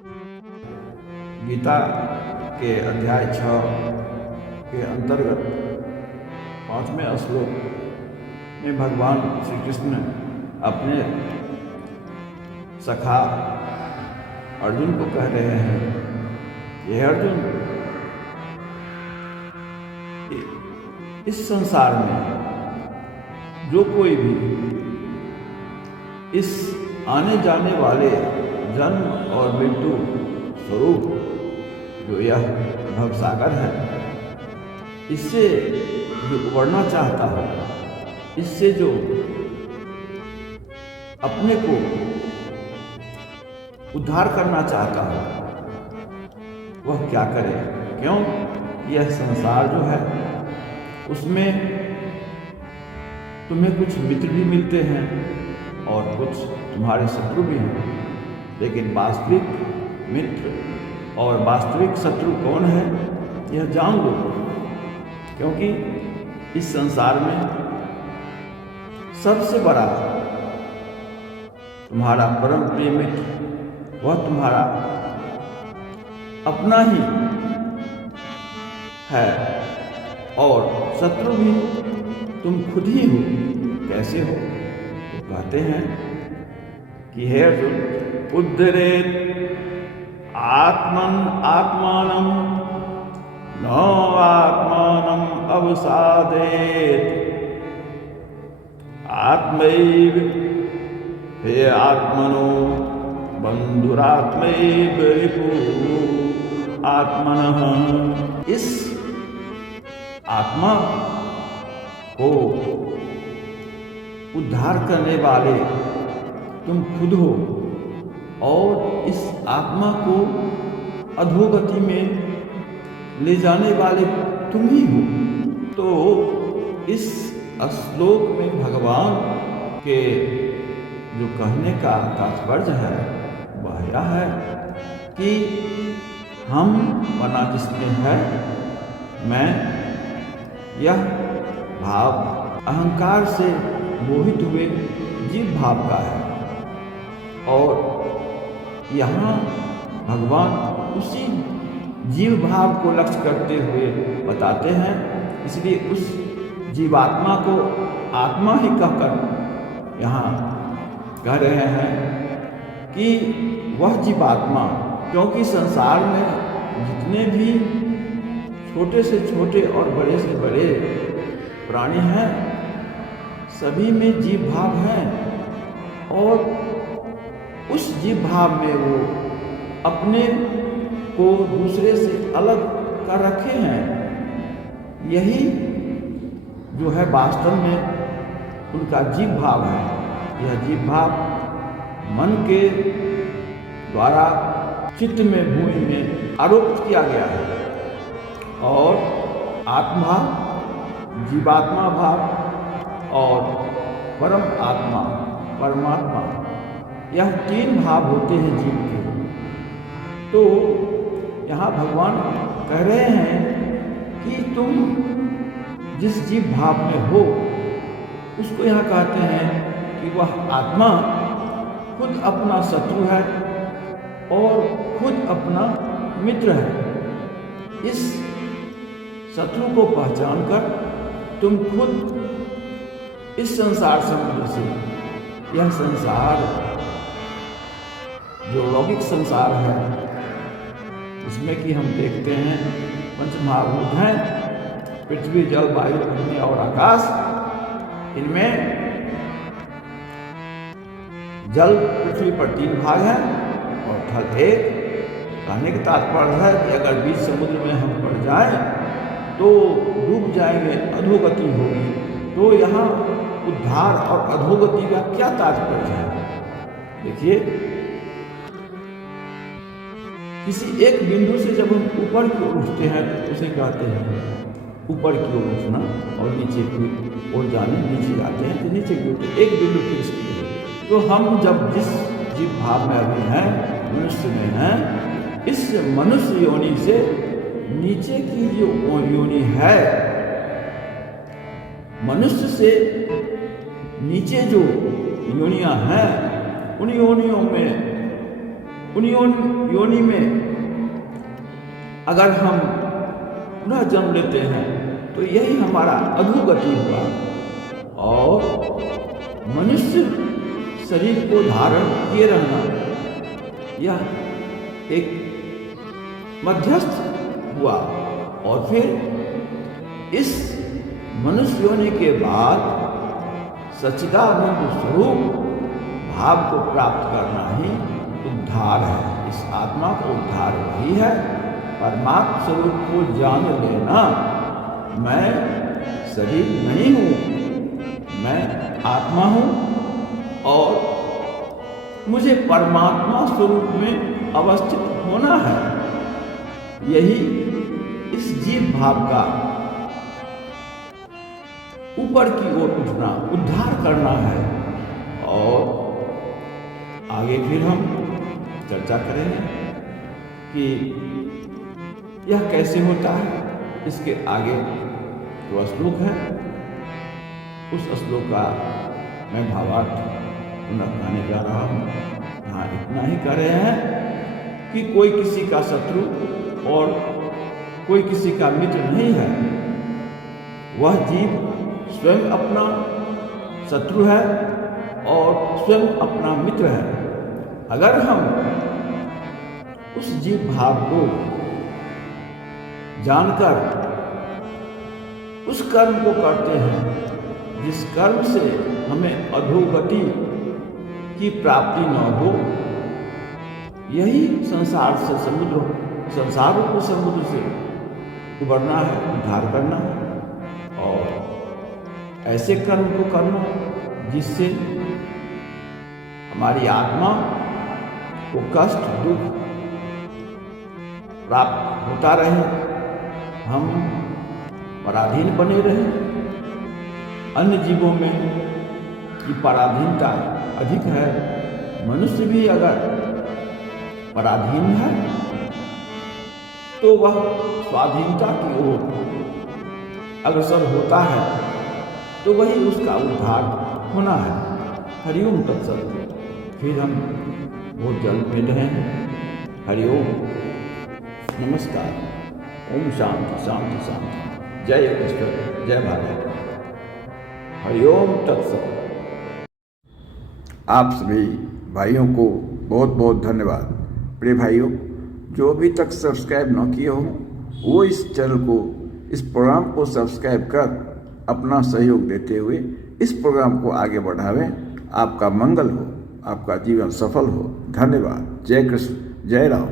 गीता के अध्याय 6 के अंतर्गत 5वें श्लोक में भगवान श्री कृष्ण अपने सखा अर्जुन को कह रहे हैं, यह अर्जुन, इस संसार में जो कोई भी इस आने जाने वाले जन्म और मृत्यु स्वरूप जो यह भवसागर है, इससे जो उबरना चाहता है, इससे जो अपने को उद्धार करना चाहता है, वह क्या करे? क्यों? यह संसार जो है उसमें तुम्हें कुछ मित्र भी मिलते हैं और कुछ तुम्हारे शत्रु भी हैं, लेकिन वास्तविक मित्र और वास्तविक शत्रु कौन है यह जान लो, क्योंकि इस संसार में सबसे बड़ा तुम्हारा परम प्रिय मित्र वह तुम्हारा अपना ही है और शत्रु भी तुम खुद ही हो। कैसे हो? तो कहते हैं कि हे अर्जुन, उद्धरेत आत्मन आत्मानं न आत्मानं अवसादेत आत्मैव हे आत्मनो बंधुरात्मैव रिपु आत्मनः। इस आत्मा को उद्धार करने वाले तुम खुद हो और इस आत्मा को अधोगति में ले जाने वाले तुम ही हो। तो इस श्लोक में भगवान के जो कहने का तात्पर्य है वह यह है कि हम बना जिसमें है मैं, यह भाव अहंकार से मोहित हुए जीव भाव का है और यहाँ भगवान उसी जीव भाव को लक्ष्य करते हुए बताते हैं। इसलिए उस जीवात्मा को आत्मा ही कहकर यहाँ कह रहे हैं कि वह जीवात्मा, क्योंकि संसार में जितने भी छोटे से छोटे और बड़े से बड़े प्राणी हैं, सभी में जीव भाव है और उस जीव भाव में वो अपने को दूसरे से अलग कर रखे हैं। यही जो है वास्तव में उनका जीव भाव है। यह जीव भाव मन के द्वारा चित्त में, भूमि में आरोपित किया गया है और आत्मा, जीवात्मा भाव और परम आत्मा, परमात्मा, यह तीन भाव होते हैं जीव के। तो यहाँ भगवान कह रहे हैं कि तुम जिस जीव भाव में हो उसको यहाँ कहते हैं कि वह आत्मा खुद अपना शत्रु है और खुद अपना मित्र है। इस शत्रु को पहचान कर तुम खुद इस संसार समुद्र से, यह संसार जो लौकिक संसार है उसमें कि हम देखते हैं पंच महाभूत हैं, पृथ्वी, जल, वायु, अग्नि और आकाश। इनमें जल पृथ्वी पर 3 भाग हैं और थल 1। कहने का तात्पर्य है कि अगर बीच समुद्र में हम पड़ जाएं तो डूब जाएंगे, अधोगति होगी। तो यहाँ उद्धार और अधोगति का क्या तात्पर्य है? देखिए, किसी एक बिंदु से जब हम ऊपर की ओर उठते हैं तो उसे कहते हैं ऊपर की ओर उठना और नीचे की ओर जाने, नीचे जाते हैं तो नीचे की ओर एक बिंदु फिर इसकी। तो हम जब जिस जीव भाव में अभी हैं, मनुष्य में हैं, इस मनुष्य योनि से नीचे की जो योनि है, मनुष्य से नीचे जो योनियां हैं, उन योनियों में उन योनि में अगर हम पुनः जन्म लेते हैं तो यही हमारा अधोगति हुआ। और मनुष्य शरीर को धारण किए रहना यह एक मध्यस्थ हुआ। और फिर इस मनुष्य योनि के बाद सच्चिदानंद स्वरूप भाव को प्राप्त करना ही उद्धार है। इस आत्मा का उद्धार वही है, परमात्मा स्वरूप को जान लेना। मैं शरीर नहीं हूँ, मैं आत्मा हूँ और मुझे परमात्मा स्वरूप में अवस्थित होना है। यही इस जीव भाव का ऊपर की ओर उठना, उद्धार करना है। और आगे फिर हम चर्चा करेंगे कि यह कैसे होता है। इसके आगे जो श्लोक है उस श्लोक का मैं भावार्थ पुनः कहने जा रहा हूँ। यहाँ इतना ही कह रहे हैं कि कोई किसी का शत्रु और कोई किसी का मित्र नहीं है। वह जीव स्वयं अपना शत्रु है और स्वयं अपना मित्र है। अगर हम उस जीव भाव को जानकर उस कर्म को करते हैं जिस कर्म से हमें अधोगति की प्राप्ति न हो, यही संसार से संसार को समुद्र से उबरना है, उद्धार करना है। और ऐसे कर्म को करना जिससे हमारी आत्मा को कष्ट दुख प्राप्त होता रहे, हम पराधीन बने रहें। अन्य जीवों में की पराधीनता अधिक है। मनुष्य भी अगर पराधीन है तो वह स्वाधीनता की ओर अग्रसर होता है, तो वही उसका उद्धार होना है। हरिओम तत्सत। फिर हम बहुत जल्द मिल रहे हैं। हरिओम, नमस्कार, ओम शांति शांति शांति। जय ईश्वर, जय भारत। हरिओम तत्सत। आप सभी भाइयों को बहुत बहुत धन्यवाद। प्रिय भाइयों, जो अभी तक सब्सक्राइब न किए हो वो इस चैनल को, इस प्रोग्राम को सब्सक्राइब कर अपना सहयोग देते हुए इस प्रोग्राम को आगे बढ़ावें। आपका मंगल हो, आपका जीवन सफल हो। धन्यवाद। जय कृष्ण, जय राम।